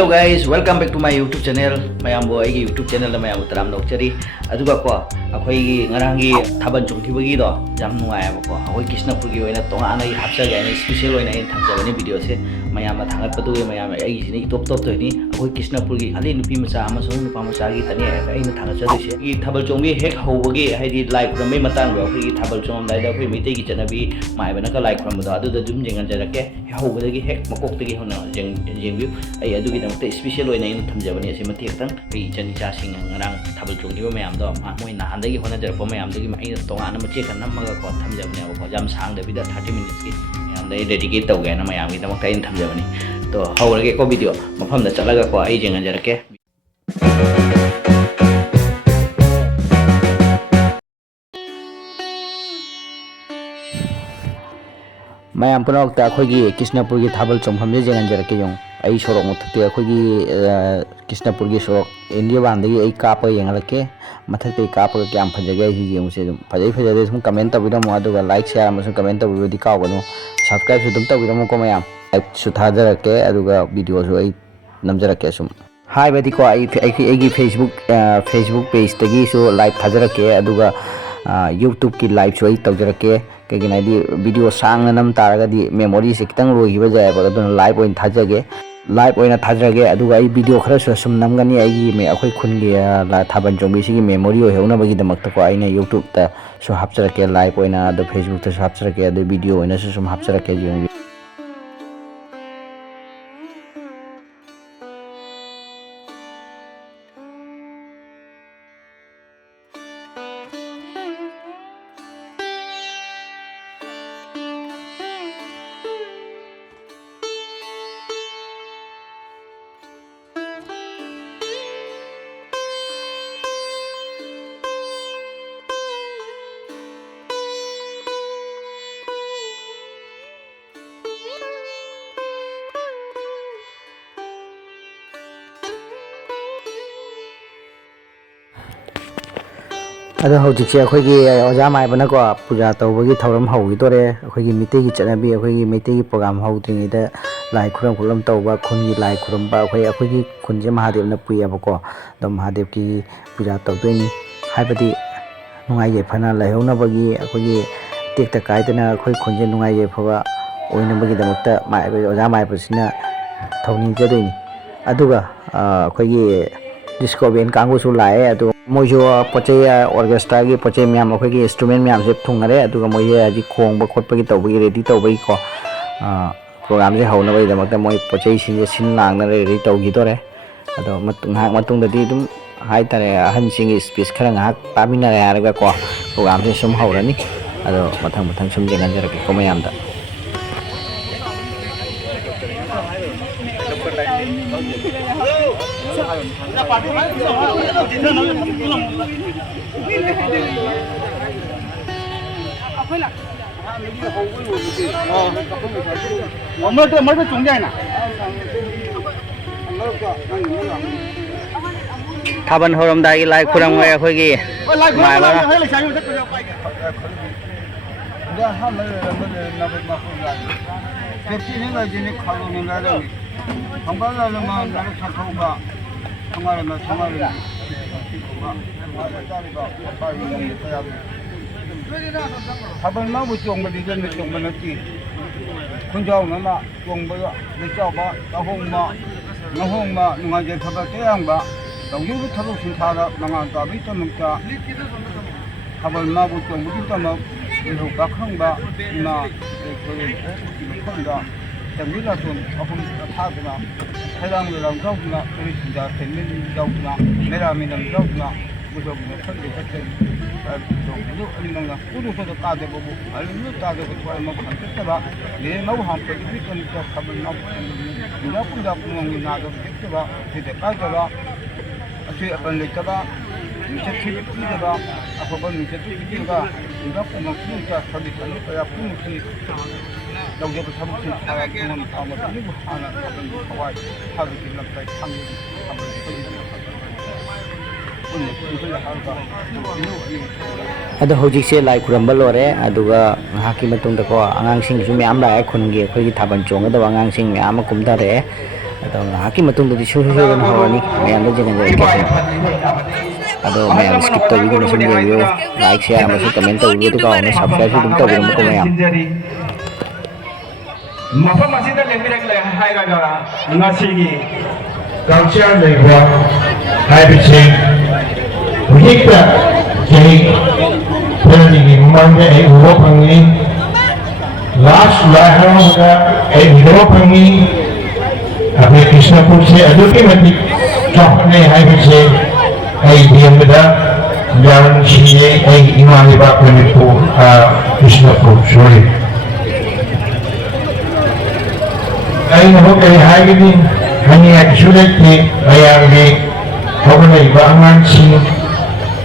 Hello guys, welcome back to my YouTube channel. Mayam bo ai YouTube channel la mayam taram nokchari. Aduga ko akhoi gi ngarangi thaban chungki bagi do jam nuai ba ko akhoi Krishnapur gi oina tonga anai hapsa ga ni special oina in thakja bani video se mayam ma thangat padu ge mayam ai gi ni top top to ni akhoi Krishnapur gi ali nupi macha ama so nupa macha gi tani ai na thangat chadu se gi thabal chongbi hek hobagi hai di like from mai matang ba akhoi gi thabal chong dai da akhoi meitei gi chanabi mai bana ka like from da adu da dum jingan jarake hobagi hek makok tagi hona jeng view ai adu gi damte special oina in thamjabani se mati tang ai chani cha sing ngarang thabal chongki ba mayam do moi na handagi hona jar pa mayam dagi ai tonga na mache kan namaga ko thamjabani ba ko jam sang da bida 30 minutes ki mayam dai dedicate tau ga na mayam gi damak tain thamjabani to hawrage ko video mafam da chalaga ko ai jengan jarake mayam punok ta khogi Krishnapur gi thabal chompham je jengan jarake yong ai sorok muthte khogi Krishnapur gi sorok India bandagi ai kapa yengalake mathate kapa kyam phajage hi yong se phajai phajade sum comment tabidam aduga like share amasung comment tabidi kawganu subscribe su dum tabidam ko mayam like su thajarake aduga video su ai namjarake sum hai badi ko ai gi Facebook page tagi su like thajarake aduga YouTube ki live su ai tawjarake कहीं video सांग नम तारगदी memory से कितंग रोहिबा जाय बा अदुन live ओइन थाजगे live ओइन थाजगे अदुगा आई video खरा सम नमगनी आई मे अखोय खुनगे थाबन zombie सिगी memory ओ हेउना बगी दमक तको आइना YouTube ता सो हापचरके लाइव ओइना द Facebook ता सो हापचरके द वीडियो ओइना सो सम हापचरके जोंबी अदो हौजिक अखोगी ओजा माइबना को पूजा तौबगी थौरम हौगी तोरे अखोगी मिते की चनाबी अखोगी मिते की प्रोग्राम हौद्रिंग इदा लाई खुरम खुरम तौबा खुनगी लाई खुरम बा अखोगी खुनजे महादेव न पुयाबको दो महादेव की पूजा तौदोइनी हाइबदी नुंगाई येफना लाइहौनबगी अखोगी टेक्ता कायदना अखोई खुनजे नुंगाई येफबा ओइनबगी दमक्ता माइबे ओजा माइबसिना थौनी जदोइनी अदुगा अखोगी डिस्को बेन कांगुसु लाए अदु मोजो पचे ऑर्केस्ट्रा की पचे म्याम अखोगी इंस्ट्रूमेंट म्याम से थुंगरे अदुगा मोये अजि खोंग खोटपगी तौबगी रेडी तौबगी को प्रोग्राम से हौनबगी दमक्ता मोय पचे सिन सिन लांगना रेडी तौगी तोरे अदो मतुंग मतुंगदि दुम हाय तारे अहन सिंग स्पीच खरा ngak तामिनारे हारगा को प्रोग्राम से सुम हौरनी अदो मथंग मथंग सुम जेंगन जरके को मयामदा थाबन होरमदाई लाइ खुरमगे अखोगी माइबा थाबन माबु चोंबदि जन चोंबनति खुंजाव नमा चोंबया निचावबा ताहोंबा नहोंबा नुंगाजे थबा तेयांबा तौलिबु थबु सिंथारा नंगा ताबि तमक्ता थाबन माबु चोंबदि तमक इहो बाखंबा ना खंदा तमिला तुम अपुन थागना हैरांग रंग जाउना रिसिदा तेमिन जाउना मेरामिनम जाउना बुजो बुजो खंदे खते जो अलिनंगा कुदु तो तादे बबु अलिनु तादे को थोड़ा मब हंतबा ले नौ हम पे भी कन का खबर ना ना पुजा पुंगी ना दो देखबा सिदे काजबा असे अपन लेकबा निचे थिबि तिबा अखबा निचे तिबा इबा पुंगी का सदी सदी या पुंगी लौजे को सब से आगा कुमन आमा नि बुहाना अपन खवाई हाबि लंकाय थांगी खबर अदो होजिक से लाई खुरंबा लोरे अदुगा हाकी मतुंग दको आंगांग सिंग सु म्याम लाए खुनगे अखोगी थाबन चोंगदब आंगांग सिंग म्याम कुमदारे ꯑꯗꯣ ꯉꯥꯏꯍꯥꯛꯀꯤ ꯃꯇꯨꯡꯗꯗꯤ ꯁꯣꯏꯗꯅ ꯍꯧꯔꯅꯤ ꯃꯌꯥꯝꯗ ꯖꯦꯡꯍꯟꯖꯔꯛꯀꯦ ꯑꯗꯣ ꯃꯌꯥꯝ ꯁ꯭ꯀꯤꯞ ꯇꯧꯕꯤꯗꯨꯅ ꯁꯨꯝ ꯌꯦꯡꯕꯤꯌꯨ ꯂꯥꯏꯛ ꯁꯤꯌꯥꯔ ꯑꯃꯁꯨꯡ ꯀꯃꯦꯟ ꯇꯧꯕꯤꯕꯗꯨ ꯀꯥꯎꯅ ꯁꯕꯁꯀ꯭ꯔꯥꯏꯕꯁꯨ ꯑꯗꯨꯝ ꯇꯧꯕꯤꯔꯝꯃꯨꯀꯣ ꯃꯌꯥꯝ ꯃꯐꯝ ꯑꯁꯤꯗ ꯂꯦꯞꯄꯤꯔꯛꯂꯦ ꯍꯥꯏꯔꯒ ꯉꯁꯤꯒꯤ ꯀꯜꯆꯔ ꯂꯩꯕ ꯍꯥꯏꯕꯁꯤ ꯍꯧꯖꯤꯛꯇ ꯆꯍꯤ ꯈꯔꯒꯤ ꯃꯃꯥꯡꯗ ꯑꯩ ꯎꯕ ꯐꯪꯏ ꯂꯥꯁ ꯂꯥꯏ ꯍꯔꯥꯎꯕꯗ ꯑꯩ ꯎꯕ ꯐꯪꯏ ꯑꯩꯈꯣꯏ ꯀ꯭ꯔꯤꯁꯅꯄꯨꯔꯁꯦ ꯑꯗꯨꯛꯀꯤ ꯃꯇꯤꯛ ꯆꯥꯎꯈꯠꯂꯦ ꯍꯥꯏꯕꯁꯦ ꯑꯩ ꯌꯦꯡꯕꯗ ꯌꯥꯝ ꯅꯨꯡꯁꯤꯌꯦ ꯑꯩꯒꯤ ꯏꯃꯥ ꯂꯩꯕꯥꯛ ꯃꯅꯤꯄꯨꯔ ꯀ꯭ꯔꯤꯁꯅꯄꯨꯔ ꯁꯣꯔꯤ ꯑꯩꯅ ꯑꯃꯨꯛ ꯀꯔꯤ ꯍꯥꯏꯒꯅꯤ ꯍꯥꯏꯅꯤꯡꯉꯥꯏꯁꯨ ꯂꯩꯇꯦ ꯃꯌꯥꯝꯒꯤ ꯍꯧꯒꯠꯂꯛꯏꯕ ꯑꯉꯥꯡꯁꯤꯡ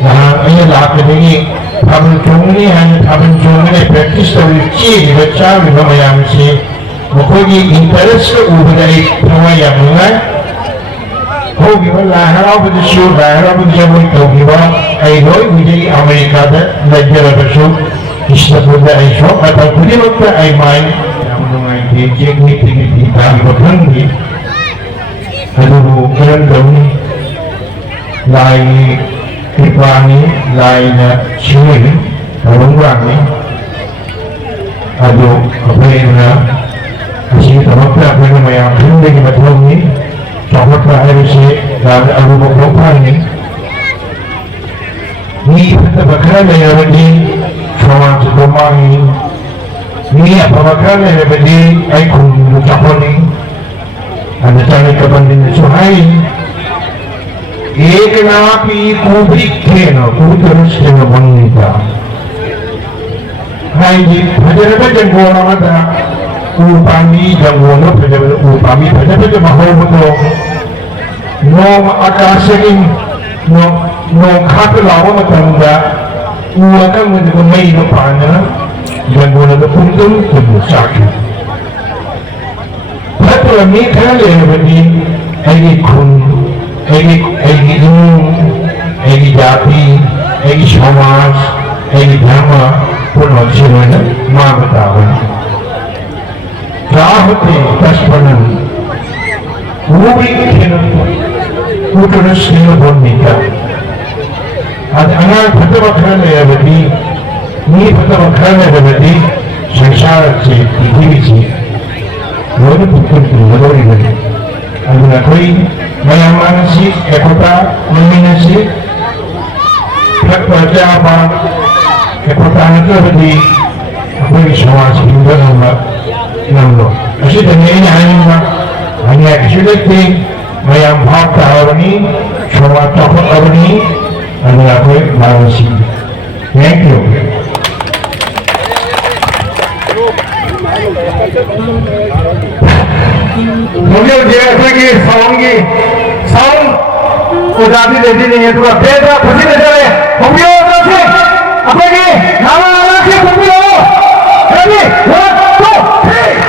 ꯅꯍꯥꯟ ꯑꯩꯅ ꯂꯥꯛꯄꯗꯒꯤ ꯊꯥꯕꯜ ꯆꯣꯡꯒꯅꯤ ꯍꯥꯏꯅ ꯊꯥꯕꯜ ꯆꯣꯡꯒꯅꯤ ꯄ꯭ꯔꯦꯛꯇꯤꯁ ꯇꯧꯔꯤ ꯆꯦꯜꯂꯤꯕ ꯆꯥꯔꯤꯕ ꯃꯌꯥꯝꯁꯤ ꯃꯈꯣꯏꯒꯤ ꯏꯟꯇꯔꯦꯁꯇ ꯎꯕꯗ ꯑꯩ ꯊꯋꯥꯏ ꯌꯥꯝ ꯅꯨꯡꯉꯥꯏ ꯍꯧꯈꯤꯕ ꯂꯥꯏ ꯍꯔꯥꯎꯕꯗꯁꯨ ꯂꯥꯏ ꯍꯔꯥꯎꯕꯗ ꯖꯒꯣꯏ ꯇꯧꯈꯤꯕ ꯑꯩ ꯂꯣꯏ ꯎꯖꯩ ꯑꯃꯦꯔꯤꯀꯥꯗ ꯂꯩꯖꯔꯕꯁꯨ ꯀ꯭ꯔꯤꯁꯅꯄꯨꯔꯗ ꯑꯩ ꯁꯣꯛ ꯃꯇꯝ ꯈꯨꯗꯤꯡꯃꯛꯇ ꯑꯩ ꯃꯥꯏ ꯌꯥꯝ ꯅꯨꯡꯉꯥꯏꯇꯦ ꯆꯦꯛꯅꯤꯛꯇꯒꯤ ꯇꯥꯔꯤꯕ ꯈꯪꯗꯦ ꯑꯗꯨꯕꯨ ꯀꯔꯝꯗꯧꯅꯤ ꯂꯥꯏꯒꯤ ꯀ꯭ꯔꯤꯄꯥꯅꯤ ꯂꯥꯏꯅ ꯁꯤꯡꯏ ꯊꯧꯔꯝ ꯑꯗꯨ ꯑꯩꯈꯣꯏꯅ ꯑꯁꯤꯒꯤꯗꯃꯛꯇ ꯑꯩꯈꯣꯏꯅ ꯃꯌꯥꯝ ꯈꯟꯕꯒꯤ ꯃꯊꯧꯅꯤ ꯆꯥꯎꯈꯠꯄ ꯍꯥꯏꯕꯁꯤ ꯌꯥꯝꯅ ꯑꯔꯨꯕ ꯈꯣꯡꯊꯥꯡꯅꯤ ꯃꯤ ꯐꯠꯇꯕ ꯈꯔ ꯂꯩꯔꯕꯗꯤ ꯁꯃꯥꯖꯗ ꯃꯥꯡꯏ ꯃꯤ ꯑꯐꯕ खर लेरबदी आई खुंदु चाहोनी अन चाने कबंदी ने सुहाई एक ना पी कुबरी खेन कुबरस के बंगीता हाई जी भजन भजन गोना मता उपामी जंगोनो भजन उपामी भजन भजन महोबतो नो आकाशगिन नो खात लाव मतंदा उवका मुझको मई नो पाना जंगोना तो पुंतुम कुबु साकी फत्र मीठा लेरबदी ऐगी खुन ऐगी इमून ऐगी जाति ऐगी समाज ऐगी धर्म पुनः जीवन मां बतावन राहते तस्पनन उबी खेनन उतन स्नेह बोलनीता आज अनार फतवखरन लेरबदी नी फतवखरन लेरबदी संसार से पृथ्वी से लोग पुत्र लोग इधर अगला कोई मया मानसी एकता मन्नसी प्रजापा एकता नतबदी कोई समाज हिंदू नमलो ऐसे नहीं आएगा हमें एक्चुअली थिंग मया भाव तावनी समाज तपन अवनी अगला कोई मानसी थैंक यू मुझे जैसे कि साउंड उदासी देती नहीं है तो बेटा खुशी नजर है मुझे उदासी अपने की नामा नामा की खुशी हो रेडी 1 2 3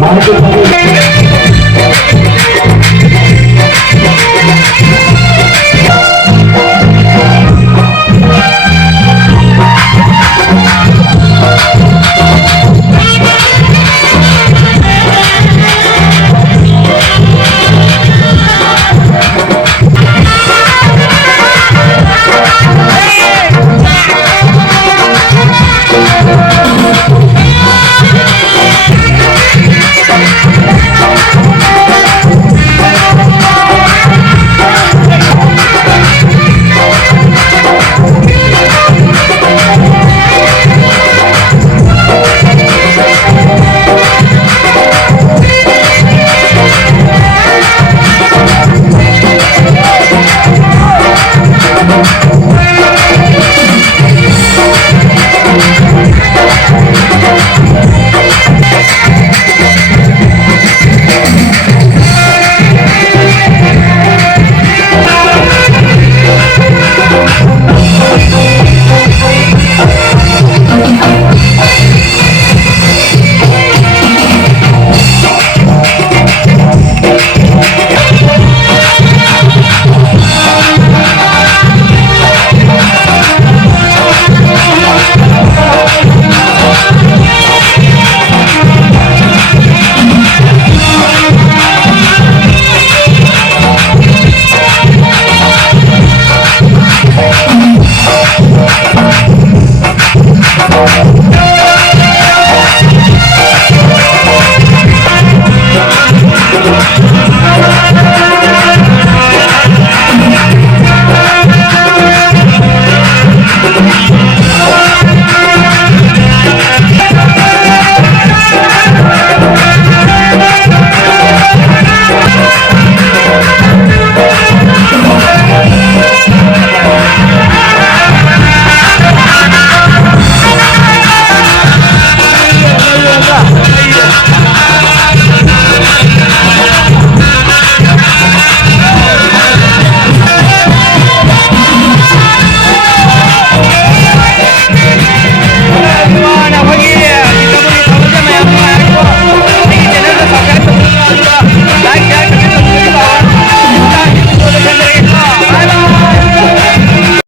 Mahal